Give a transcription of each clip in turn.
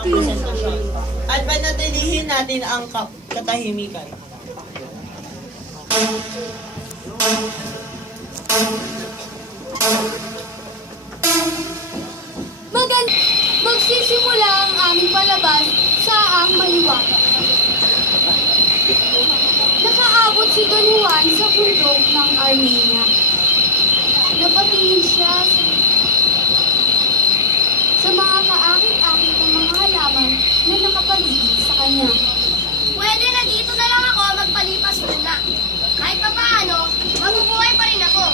ang presentasyon. At panatilihin natin ang katahimikan. Magsisimula ang aming palabas sa ang maliwanag. Nakaabot si Don Juan sa bundok ng Armenia. Napatingin siya sa mga kaakit-akit ng mga halaman na nakapaligid sa kanya. Pwede na dito na lang ako magpalipas muna. Kahit pa paano, mabubuhay pa rin ako.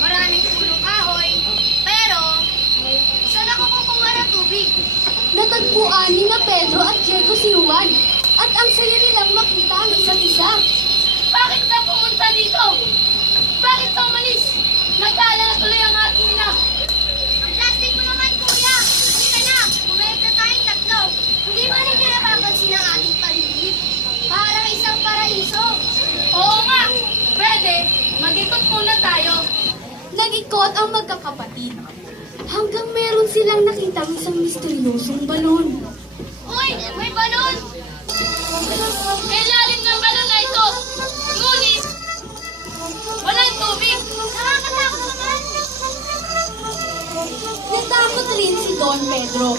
Maraming pulong kahoy, pero saan ako kukuha ng tubig? Natagpuan ni Pedro at Diego si Juan at ang saya nilang makita ang isa't isa. Bakit ka pumunta dito? Bakit ka umalis? Nagkala na tuloy ang aking ina. Ang plastic mo naman, kuya. Halika na, bumalik na tayong tatlo. Hindi ba ninyo napapansin ang ating paligid? Parang isang paraiso. Oo nga, pwede. Mag-ikot muna tayo. Nag-ikot ang magkakapatid hanggang meron silang nakitang isang misteryosong balon. Uy, may balon! May lalim ng balon na ito. Ngunit, walang tubig. Nakakatakot naman. Natakot rin si Don Pedro.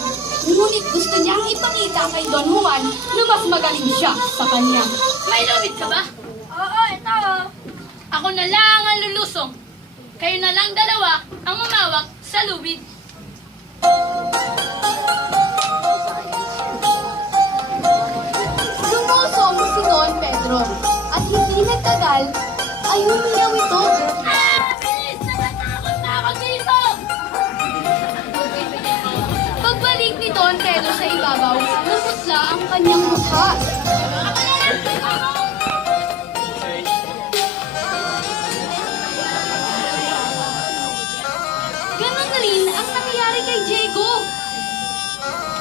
Ngunit gusto niyang ipakita kay Don Juan na mas magaling siya sa kanya. May lubid ka ba? Oo, ito. Ako na lang ang lulusong. Kayo na lang dalawa ang umawak sa lubid. Lumusong si Don Pedro at hindi nagtagal ay humiyaw ito. Bilis! Natatakot na ako dito! Pagbalik ni Don Pedro sa ibabaw, naputla ang kanyang mukha. Ako na lang! Ako! Ganon na rin ang nangyayari kay Diego.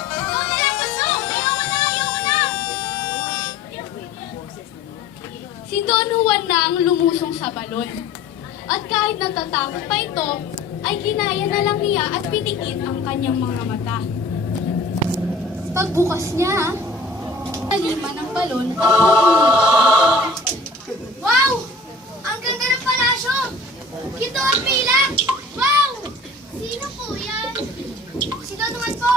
Ikaw na lang, Bunso! Ayoko na! Ayoko na! Si Don Juan na ang lumusong sa balon. At kahit natatakot pa ito, ay ginaya na lang niya at pinikit ang kanyang mga mata. Pagbukas niya, talima ng balon at maunod. Wow! Ang ganda ng palasyo! Ito ang pila! Wow! Sino po yan? Si Don Juan po!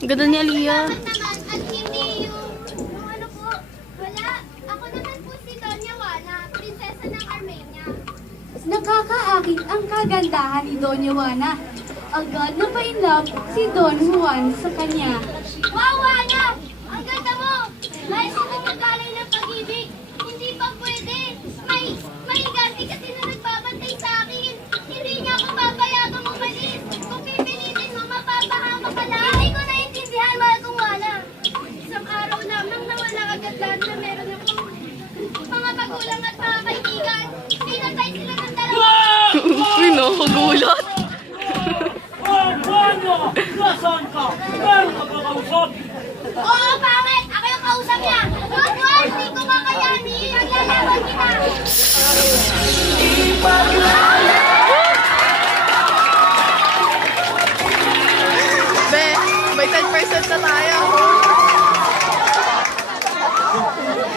Ganda ni Aliyah. Bakit naman at hindi yung ano po? Wala. Ako naman po si Doña Juana, prinsesa ng Armenia. Nakakaakit ang kagandahan ni Doña Juana. Agad na pa-inlove si Don Juan sa kanya. Wow, Juana! Ang ganda mo! Dahil sa pagkakalay ng pag-ibig, hindi pa pwede. May ganti kasi na nagbabantay sa akin. Hindi niya ako papayagang umalis. Kung pipilitin mo, mapapahama ka lang. Hindi ko naiintindihan, mahal kong Juana. Isang araw lamang nawala agad lahat na meron akong mga magulang at mga kaibigan. Pinatay sila ng dalawa. Uy, nakagulat. Juana! Nasaan ka? Meron ka ba kausap? Oo, pangit! Ako yung kausap niya! Don Juan, hindi ko kakayanin! Naglalaban kita! Be, may 10% na tayo.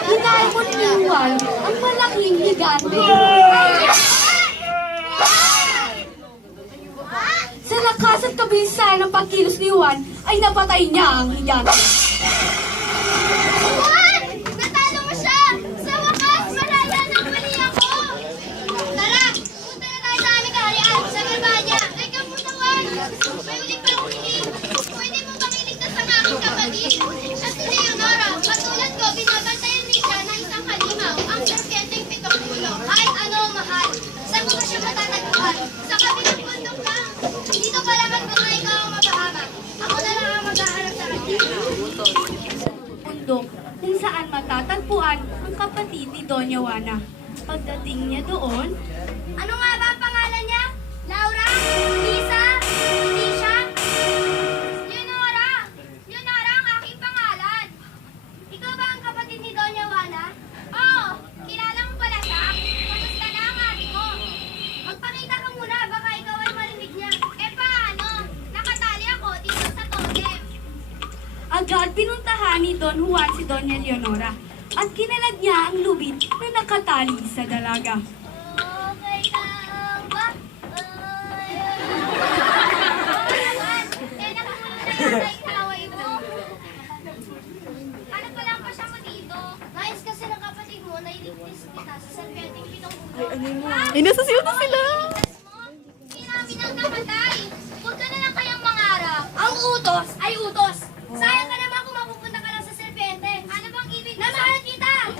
Hinalmon ni Juan ang malaking higante. Sa lakas at kabilisan ng pagkilos ni Juan, ay napatay niya ang higante. Juan! Natalo mo siya! Sa wakas, malaya ng mali ako! Tara! Punta na tayo sa aming kaharian, sa Galvania! Teka muna, Juan! May ulit pa akong hiling! Pwede mo bang iligtas ang aking kapatid? At si Leonora, katulad ko, binabantayan din siya ng isang halimaw, ang serpienteng 70. Kahit ano ang mahal, saan mo ba siya matatagpuan? Sa kabilang bundok lang! Dito pa lang at mga ikaw ang mapahamak. Ako na lang ang maghahanap sa kanya. Bundok kung saan matatagpuan ang kapatid ni Doña Juana. Pagdating niya doon, Ano nga ba ang pangalan niya? Laura? Lisa? Tisha? Leonora? Leonora ang aking pangalan. Ikaw ba ang kapatid ni Doña Juana? Oo, kilala mo pala siya. Kamusta na ang ate mo? Magpakita ka muna, baka ikaw ay marinig niya. Eh paano? Nakatali ako dito sa totem. Agad pinuntahan ni Don Juan si Doña Leonora at kinalag niya ang lubid na nakatali sa dalaga. Okay lang ba? Ano pa lang pa siya mo dito? Nais kasi ng kapatid mo na iligtas kita sa serpenteng pinanggulo. Ay, nasasiyaw na sila. Hindi namin ang namatay. Huwag ka na lang kayang mangarap. Ang utos ay utos. Sayang ka naman kung mapupunta ka lang sa serpente. Ano bang ibig na mahal kita?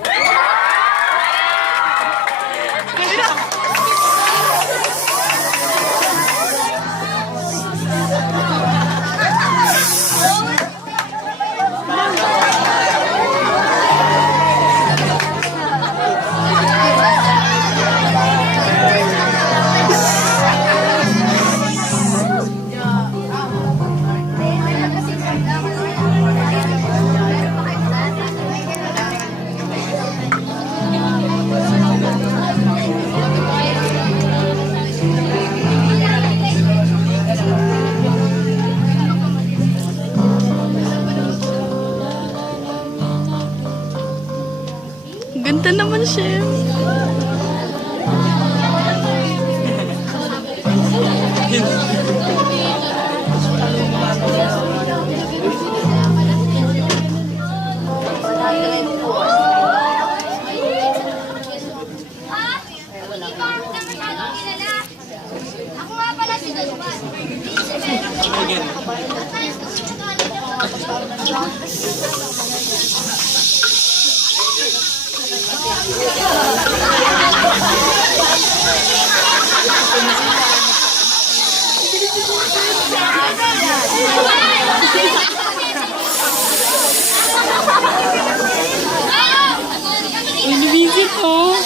Ganda naman siya. Ha? Hindi ba ako na masyadong kilala? Ako nga pala si Don Juan. Hindi si Pedro. At nais ko sinagaling niyo. Binibisit mo.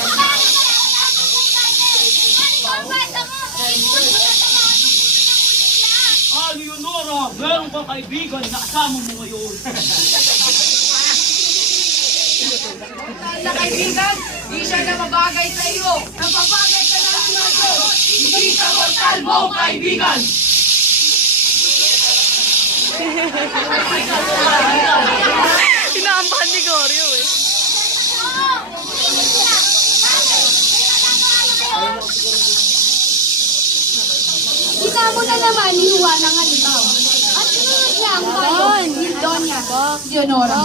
Ah, Leonora, meron ka kaibigan na kasama mo ngayon. Na kaibigan, di siya na mabagay sa iyo. Napabagay ka na lang nato. Hindi ka mortal mo, kaibigan. Inaambahan ni Goryo eh. Hinamo na naman ni Juan ang halimaw at sinunod niya ang payo ni Doña Leonora.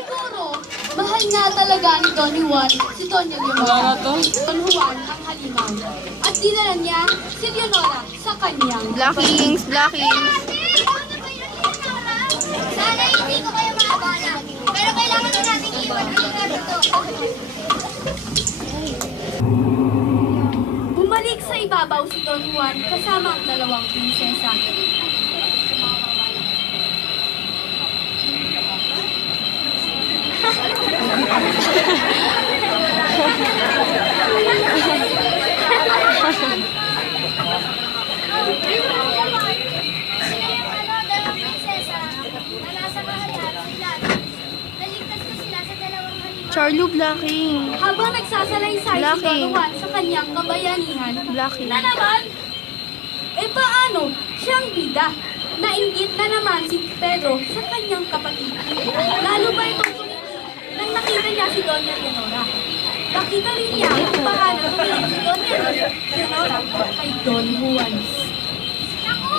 Siguro, mahal nga talaga ni Don Juan si Doña Leonora. Don Juan ang halimaw at dinala niya si Leonora sa kanyang Blackings, Blackings. Sana hindi ko kayo maabala. Pero kailangan na natin iwan ang lugar na to. Bumalik sa ibabaw si Don Juan kasama ang dalawang prinsesa. Dalawang prinsesa na nasa kaharian sila. Naligtas ko sila sa dalawang halimaw. Charlo Blacking. Habang nagsasalaysay si Blacking. Don Juan sa kanyang kabayanihan, Blacking. na naman, paano siyang bida? Nainggit na naman si Pedro sa kanyang kapatid. Lalo ba itong tumingin nang nakita niya si Doña Leonora. Nakita rin niya kung paano tumingin si Doña Leonora kay Don Juan. Naku!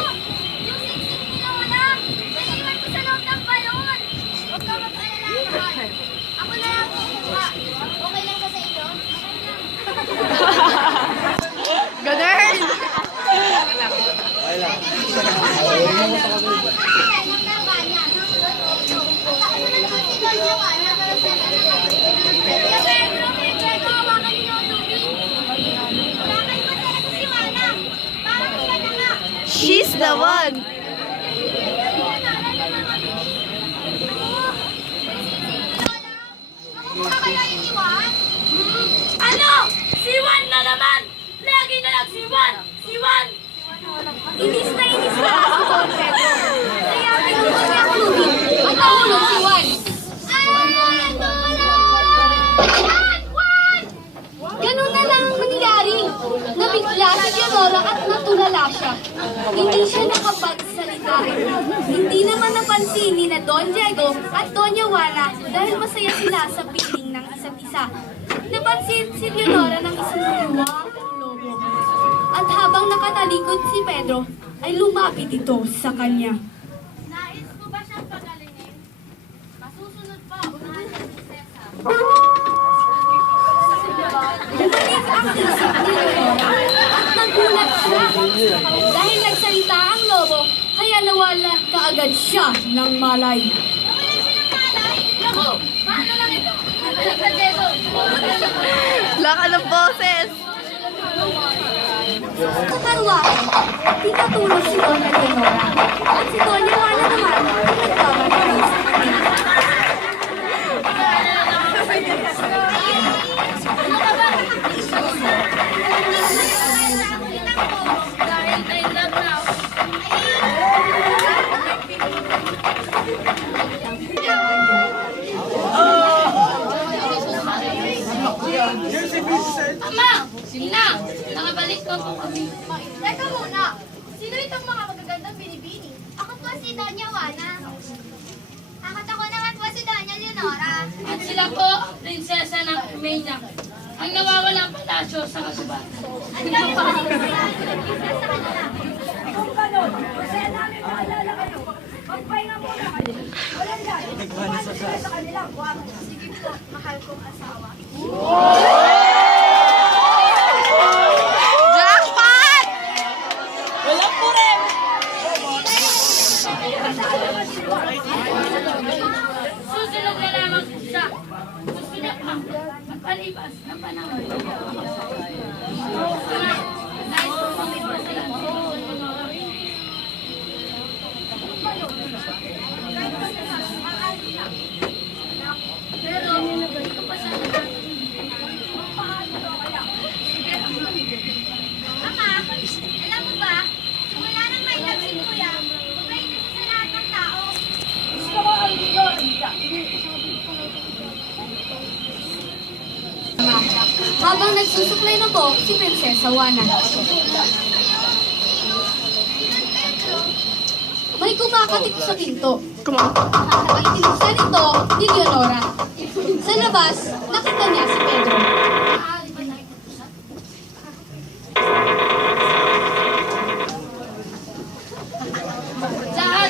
Yung siksik nila wala! Naiwan ko sa loob ng balon! Huwag ka mag-alala, mahal. Ako na lang kukuha. Okay lang ba sa iyo? Ganun! She's the one! Ano? Si Juan na naman! Lagi na lang si Juan! Si Juan! Inis na si Don Pedro. Kaya pinutot niya ang lubid at nahulog si Juan. Ay, tulong! Ganun na lang ang nangyari. Nabigla si Leonora at natulala siya. Hindi siya nakapagsalita. Hindi naman napansin ni na Don Diego at Doña Juana dahil masaya sila sa piling ng isa't isa. Napansin si Leonora ng isang maluwang lobo. At habang nakatalikod si Pedro, ay lumapit ito sa kanya. Nais mo ba siyang pagalingin? Masusunod pa, unahan niya si Cesar. Bumalik ang isip ni Leonora at nagulat siya. Dahil nagsalita ang lobo, kaya nawalan kaagad siya ng malay. Nawalan siya ng malay? Naku, paano lang ito? Nabalik ka, Diego. Laka ng boses. Sa karwahe, tinatulog si Doña Leonora at si Doña Juana naman ay nagbabanay sa kanya. Dahil kay love now. Ama! Sina! Nakabalik ko po kami. Teka muna! Sino itong mga magagandang binibini? Ako po si Doña Juana. Ako naman po si Doña Leonora. At sila po, prinsesa ng Armenia, ang nawawalang palasyo sa kasuban. At kami po si Princess sa kanila. Sige po, mahal kong asawa. Jackpot! Walang purem! Susunod na lamang siya. Gusto niya pa magpalipas ng panahon. Nais ko pang ipasalan. Pero, hindi ko pa siya Ama, alam mo ba, wala nang may love si Kuya. Mabait na siya sa lahat ng tao. Habang nagsusuklay ng buhok si Prinsesa Juana. May kumakatik sa pinto. Ang tinuksan ito ni Leonora. Sa labas, nakita niya si Pedro.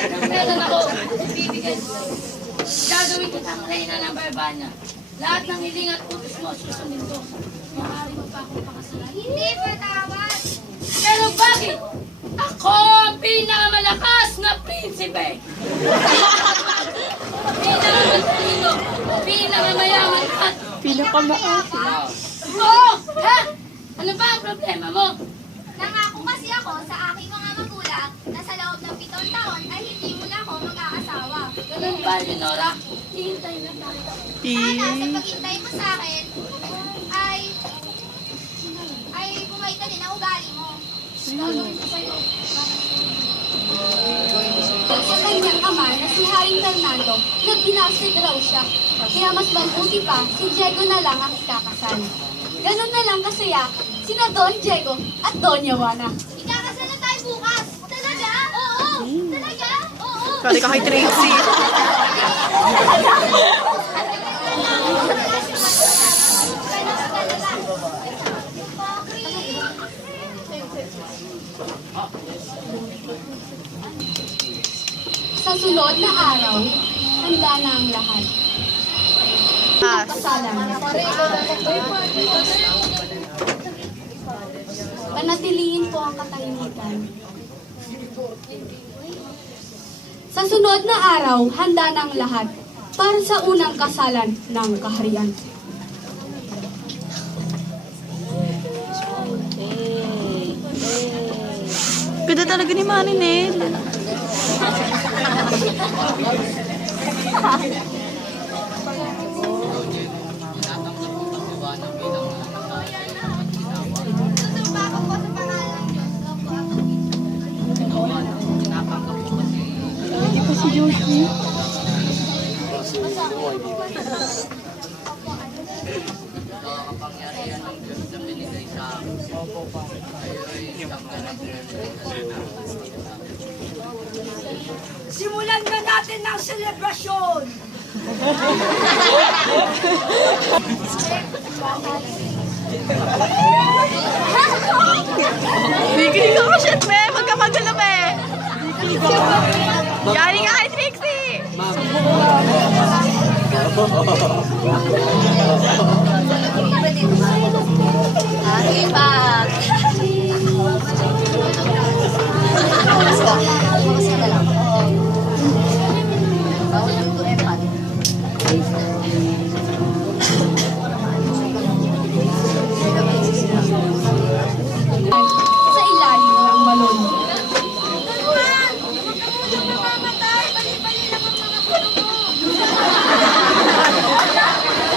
lahat ng meron ako, bibigyan ko. Gagawin kitang reyna ng Barbanya. Lahat ng hiling at utos mo, susundin ko. Maaari mo pa akong pakasalan. Hindi patawad. Pero bakit? Ako ang pinakamalakas na prinsipe! Pinakamatalino, pinakamayaman at Pinakamaas. Oo! Ha? Ano ba ang problema mo? Nangako kasi ako sa aking mga magulang na sa loob ng 7 taon ay hindi muna ako mag-aasawa. Ganun ba, Leonora? Hihintay na tayo. Sana sa paghintay mo sa akin ay bumalik ka din ang ugali mo. Gagawin ko sa'yo. Sa kanyang ama na si Haring Fernando, nagbinasig raw siya. Kaya mas mabuti pa, si Diego na lang ang ikakasal. Ganun na lang kasaya, sina Don Diego at Doña Juana. Ikakasal na tayo bukas. Talaga? Oo. Talaga? Oo. Kali ka kay Tracy. Sa sunod na araw, handa na ang lahat. Pass. Kasalan. Panatilihin po ang katahimikan. Sa sunod na araw, handa na ang lahat para sa unang kasalan ng kaharian. Ganda talaga ni Manny Nel. Susumpa ko po sa pangalan ng Diyos. Opo, ako. Hindi pa si Josie. Simulan na natin ang selebrasyon! Bigay ko shit, be. Huwag ka magulo, be. Yari nga kay Trixie. Okay, back. Sa ilalim ng balon.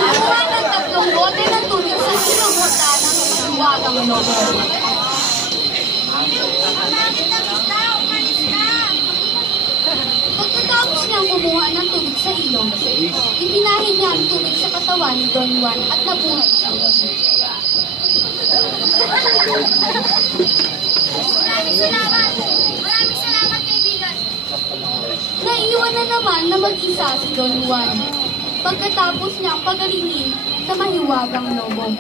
Kumuha ng 3 bote ng tubig sa ilong hagdanan ng mahiwagang lobo. Pagkatapos niyang kumuha ng tubig sa ilong, ipinahid niya ang tubig sa katawan ni Don Juan at nabuhay siya. Maraming salamat, kaibigan. Naiiwan na naman na mag-isa si Don Juan pagkatapos niyang pagalingin sa mahiwagang lobo.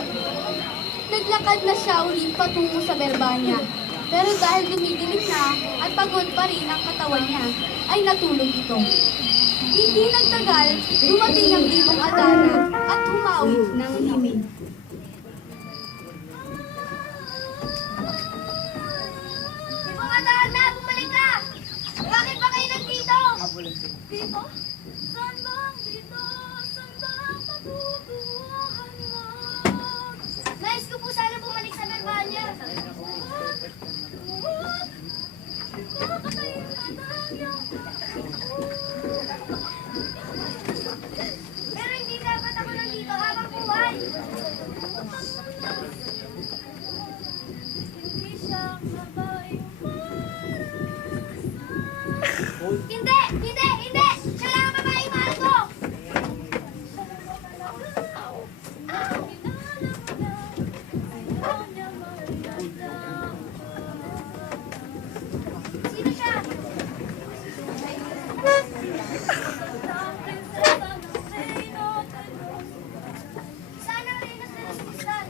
Naglakad na siya ulit patungo sa Berbanya, pero dahil dumidilim na at pagod pa rin ang katawan niya, ay natulog ito. Hindi nagtagal, dumating ang ibong Adana at humawit ng himig. Ibang Adana, bumalik ka! Bakit ba kayo nandito? Dito? Saan ba ang dito? Saan ba ang patutuhan mo? Nais ko po sana bumalik sa Berbanya. Pero hindi dapat ako nandito habang buhay. Hindi siya babae. Hindi! Hindi! Hindi! Siya lang ang babaeng mahal ko! Sino siya? Sana rin na sa kristal.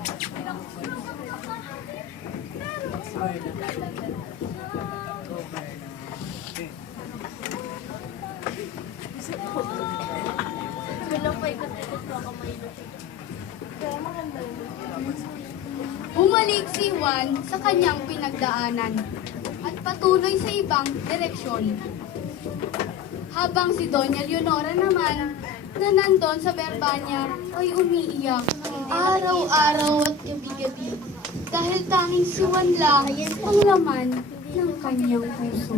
Bumalik si Juan sa kanyang pinagdaanan at patuloy sa ibang direksyon. Habang si Doña Leonora naman na nandun sa Berbanya ay umiiyak araw-araw at gabi-gabi dahil tanging si Juan lang ang laman ng kanyang puso.